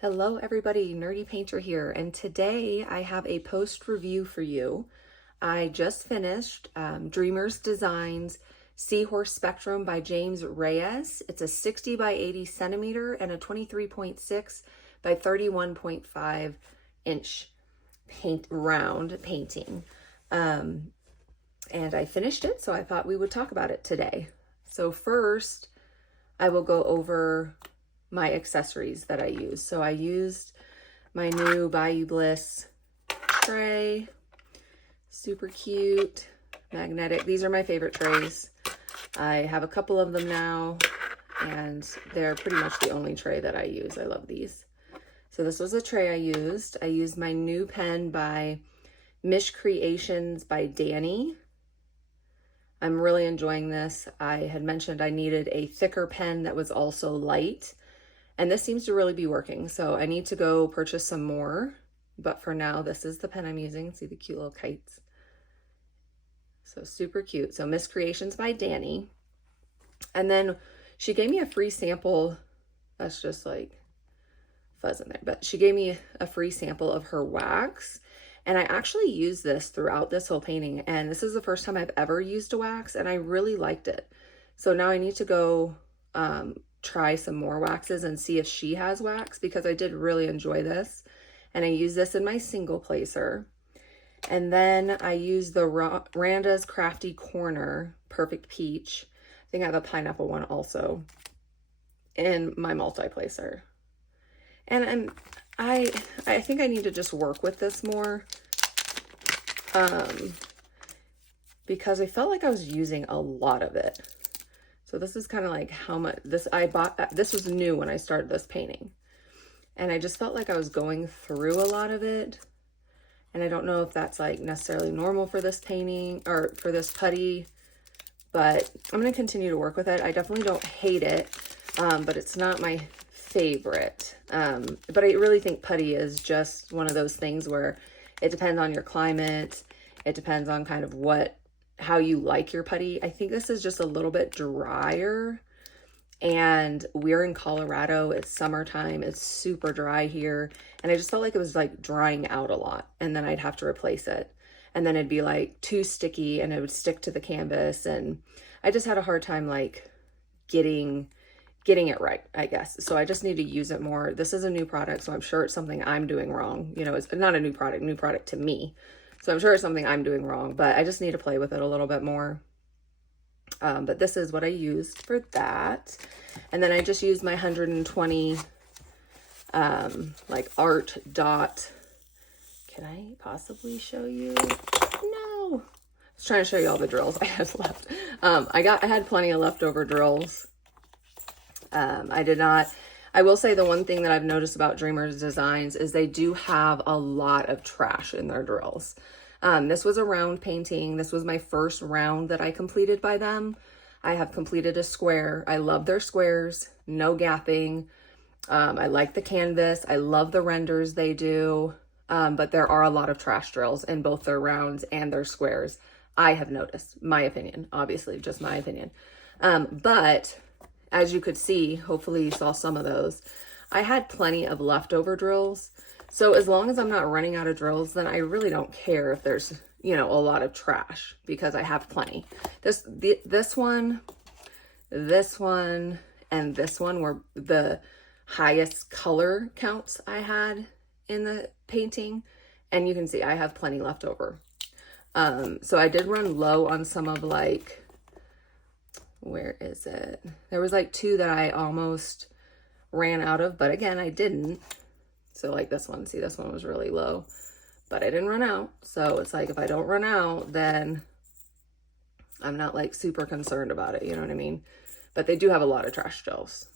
Hello everybody, Nerdy Painter here, and today I have a post review for you. I just finished Dreamer Designs Seahorse Spectrum by Jaimes Reyes. It's a 60 by 80 centimeter and a 23.6 by 31.5 inch round painting. And I finished it, so I thought we would talk about it today. So first, I will go over my accessories that I use. So I used my new Bayou Bliss tray, super cute, magnetic. These are my favorite trays. I have a couple of them now, and they're pretty much the only tray that I use. I love these. So this was a tray I used. I used my new pen by Mish Creations by Danny. I'm really enjoying this. I had mentioned I needed a thicker pen that was also light, and this seems to really be working. So I need to go purchase some more, but for now, this is the pen I'm using. See the cute little kites? So super cute. So Mish Creations by Danny. And then she gave me a free sample. That's just like fuzz in there, but she gave me a free sample of her wax. And I actually used this throughout this whole painting, and this is the first time I've ever used a wax, and I really liked it. So now I need to go try some more waxes and see if she has wax, because I did really enjoy this. And I use this in my single placer. And then I use the Randa's Crafty Corner Perfect Peach. I think I have a pineapple one also in my multi-placer. And I think I need to just work with this more, because I felt like I was using a lot of it. So this is kind of like how much this I bought. This was new when I started this painting, and I just felt like I was going through a lot of it. And I don't know if that's like necessarily normal for this painting or for this putty, but I'm going to continue to work with it. I definitely don't hate it, but it's not my favorite. But I really think putty is just one of those things where it depends on your climate. It depends on kind of how you like your putty. I think this is just a little bit drier, and we're in Colorado. It's summertime. It's super dry here, and I just felt like it was like drying out a lot, and then I'd have to replace it, and then it'd be like too sticky and it would stick to the canvas, and I just had a hard time like getting it right, I guess. So I just need to use it more. This is a new product, so I'm sure it's something I'm doing wrong. You know, it's not a new product to me. So I'm sure it's something I'm doing wrong, but I just need to play with it a little bit more. But this is what I used for that. And then I just used my 120 like art dot. Can I possibly show you? No. I was trying to show you all the drills I had left. I had plenty of leftover drills. I will say the one thing that I've noticed about Dreamer Designs is they do have a lot of trash in their drills. This was a round painting. This was my first round that I completed by them. I have completed a square. I love their squares, no gapping. I like the canvas. I love the renders they do. But there are a lot of trash drills in both their rounds and their squares. I have noticed, my opinion, obviously just my opinion. But as you could see, hopefully you saw some of those, I had plenty of leftover drills. So as long as I'm not running out of drills, then I really don't care if there's, you know, a lot of trash, because I have plenty. This one, and this one were the highest color counts I had in the painting. And you can see I have plenty left over. So I did run low on some of like, where is it? There was like 2 that I almost ran out of, but again, I didn't. So like this one, see, this one was really low, but I didn't run out. So it's like, if I don't run out, then I'm not like super concerned about it. You know what I mean? But they do have a lot of trash drills.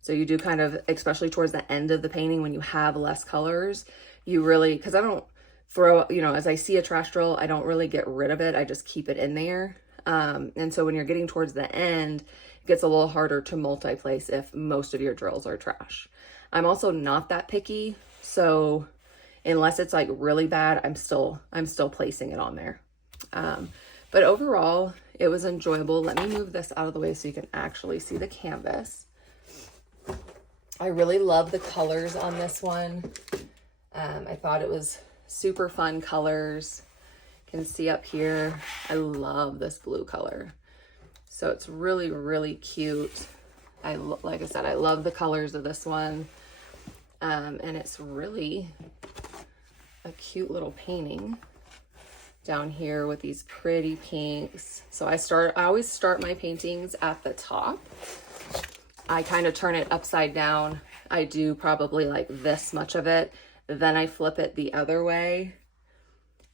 So you do kind of, especially towards the end of the painting, when you have less colors, you really, because I don't throw, you know, as I see a trash drill, I don't really get rid of it. I just keep it in there. And so when you're getting towards the end, it gets a little harder to multi-place if most of your drills are trash. I'm also not that picky, so unless it's like really bad, I'm still placing it on there. But overall, it was enjoyable. Let me move this out of the way so you can actually see the canvas. I really love the colors on this one. I thought it was super fun colors. You can see up here, I love this blue color. So it's really, really cute. Like I said, I love the colors of this one. And it's really a cute little painting down here with these pretty pinks. So I always start my paintings at the top. I kind of turn it upside down. I do probably like this much of it. Then I flip it the other way.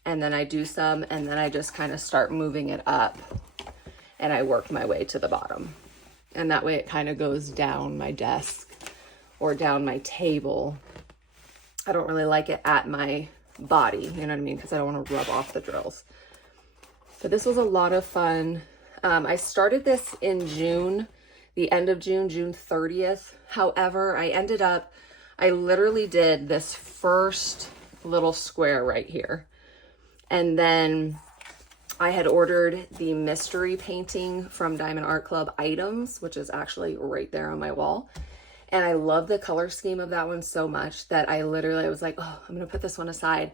And then I do some, and then I just kind of start moving it up. And I work my way to the bottom. And that way it kind of goes down my desk or down my table. I don't really like it at my body, you know what I mean? Because I don't want to rub off the drills. But this was a lot of fun. I started this in June, the end of June, June 30th. However, I literally did this first little square right here. And then I had ordered the mystery painting from Diamond Art Club Items, which is actually right there on my wall. And I love the color scheme of that one so much that I was like, oh, I'm going to put this one aside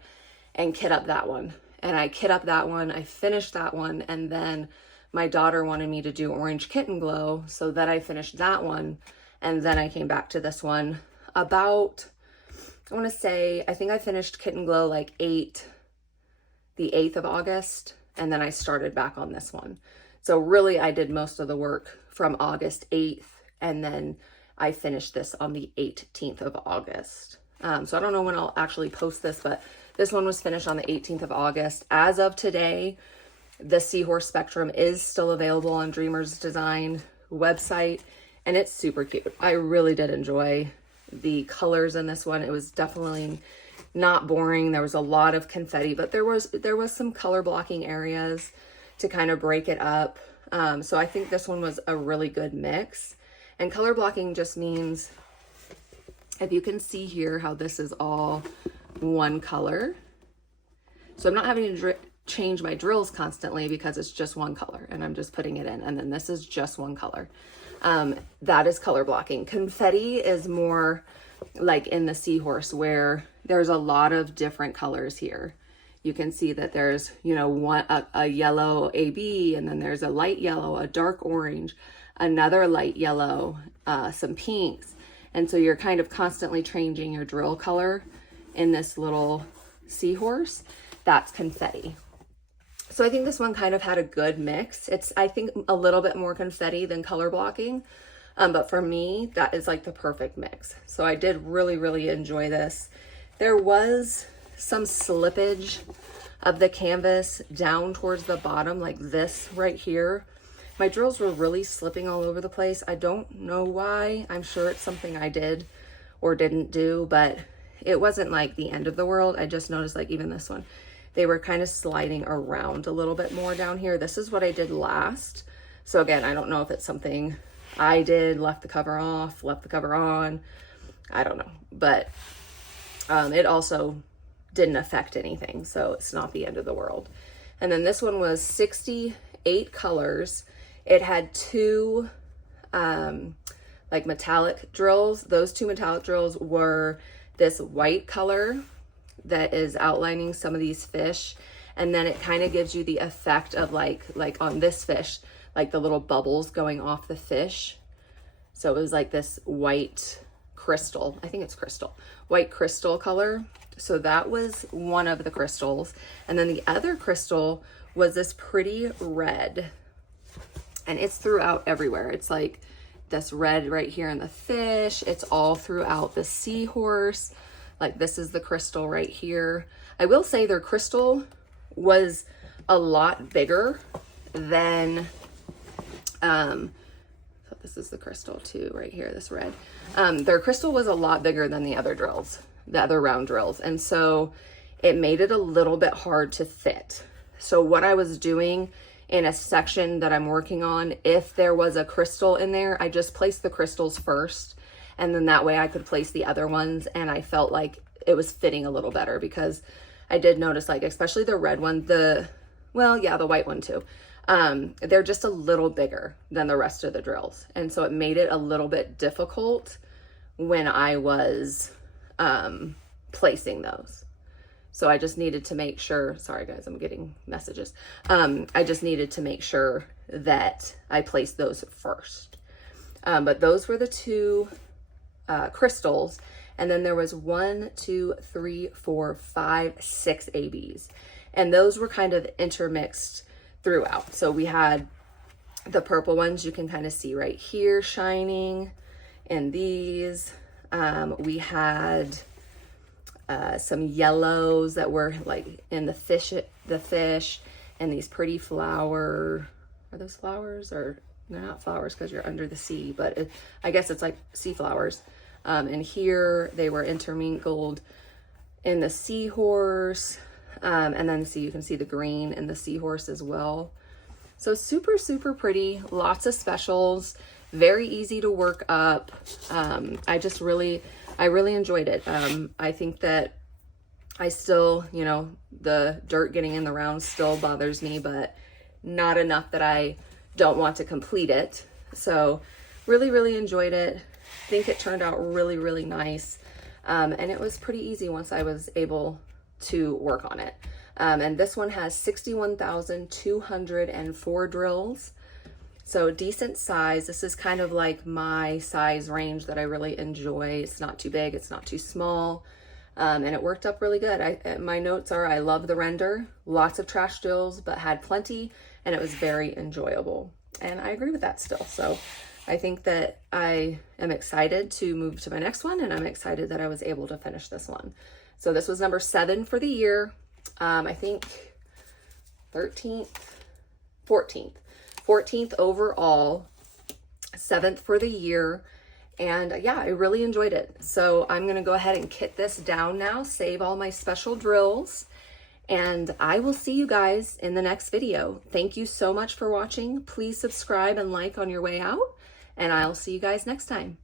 and kit up that one. And I kit up that one. I finished that one. And then my daughter wanted me to do Orange Kitten Glow. So then I finished that one. And then I came back to this one about, I think I finished Kitten Glow like the 8th of August. And then I started back on this one. So really I did most of the work from August 8th. And then I finished this on the 18th of August. So I don't know when I'll actually post this, but this one was finished on the 18th of August. As of today, the Seahorse Spectrum is still available on Dreamer's Design website, and it's super cute. I really did enjoy the colors in this one. It was definitely not boring. There was a lot of confetti, but there was some color blocking areas to kind of break it up. So I think this one was a really good mix. And color blocking just means, if you can see here how this is all one color. So I'm not having to change my drills constantly because it's just one color and I'm just putting it in. And then this is just one color. That is color blocking. Confetti is more like in the Seahorse, where there's a lot of different colors here. You can see that there's, a yellow AB, and then there's a light yellow, a dark orange, another light yellow, some pinks. And so you're kind of constantly changing your drill color in this little Seahorse. That's confetti. So I think this one kind of had a good mix. It's, I think, a little bit more confetti than color blocking. But for me, that is like the perfect mix. So I did really, really enjoy this. There was some slippage of the canvas down towards the bottom, like this right here. My drills were really slipping all over the place. I don't know why. I'm sure it's something I did or didn't do, but it wasn't like the end of the world. I just noticed, like, even this one, they were kind of sliding around a little bit more down here. This is what I did last. So again, I don't know if it's something I did, left the cover off, left the cover on. I don't know, but it also didn't affect anything. So it's not the end of the world. And then this one was 68 colors. It had two like metallic drills. Those two metallic drills were this white color that is outlining some of these fish. And then it kind of gives you the effect of like on this fish, like the little bubbles going off the fish. So it was like this white crystal. I think it's crystal, white crystal color. So that was one of the crystals. And then the other crystal was this pretty red. And it's throughout everywhere. It's like this red right here in the fish. It's all throughout the Seahorse. Like this is the crystal right here. I will say their crystal was a lot bigger than, so this is the crystal too, right here, this red. Their crystal was a lot bigger than the other drills, the other round drills. And so it made it a little bit hard to fit. So what I was doing in a section that I'm working on, if there was a crystal in there, I just placed the crystals first. And then that way I could place the other ones. And I felt like it was fitting a little better, because I did notice, like, especially the red one, the white one too. They're just a little bigger than the rest of the drills. And so it made it a little bit difficult when I was placing those. So I just needed to make sure, sorry guys, I'm getting messages. I just needed to make sure that I placed those first. But those were the two crystals. And then there was 1, 2, 3, 4, 5, 6 ABs. And those were kind of intermixed throughout. So we had the purple ones you can kind of see right here shining. And these, we had some yellows that were like in the fish, and these pretty flower, are those flowers? Or they're not flowers because you're under the sea, but I guess it's like sea flowers. And here they were intermingled in the seahorse. And then you can see the green in the seahorse as well. So super, super pretty, lots of specials, very easy to work up. I really enjoyed it. I think that I still, you know, the dirt getting in the round still bothers me, but not enough that I don't want to complete it. So really, really enjoyed it. I think it turned out really, really nice. And it was pretty easy once I was able to work on it. And this one has 61,204 drills. So decent size. This is kind of like my size range that I really enjoy. It's not too big, it's not too small. And it worked up really good. My notes are, I love the render, lots of trash drills, but had plenty, and it was very enjoyable. And I agree with that still. So I think that I am excited to move to my next one, and I'm excited that I was able to finish this one. So this was number 7 for the year. I think 14th overall, 7th for the year. And yeah, I really enjoyed it. So I'm going to go ahead and kit this down now, save all my special drills, and I will see you guys in the next video. Thank you so much for watching. Please subscribe and like on your way out, and I'll see you guys next time.